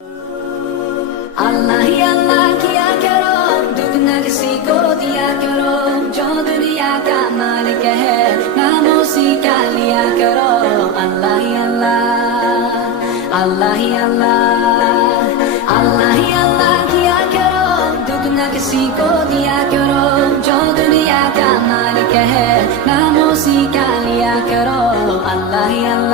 अल्लाह ही अल्लाह किया करो, दुख न किसी को दिया करो। जो दुनिया का मालिक है, नाम उसी का लिया करो। अल्लाह ही अल्लाह, अल्लाह ही अल्लाह, अल्लाह ही अल्लाह किया करो, दुख न किसी को दिया करो। जो दुनिया का मालिक है, नाम उसी का लिया करो। अल्लाह ही अल्लाह।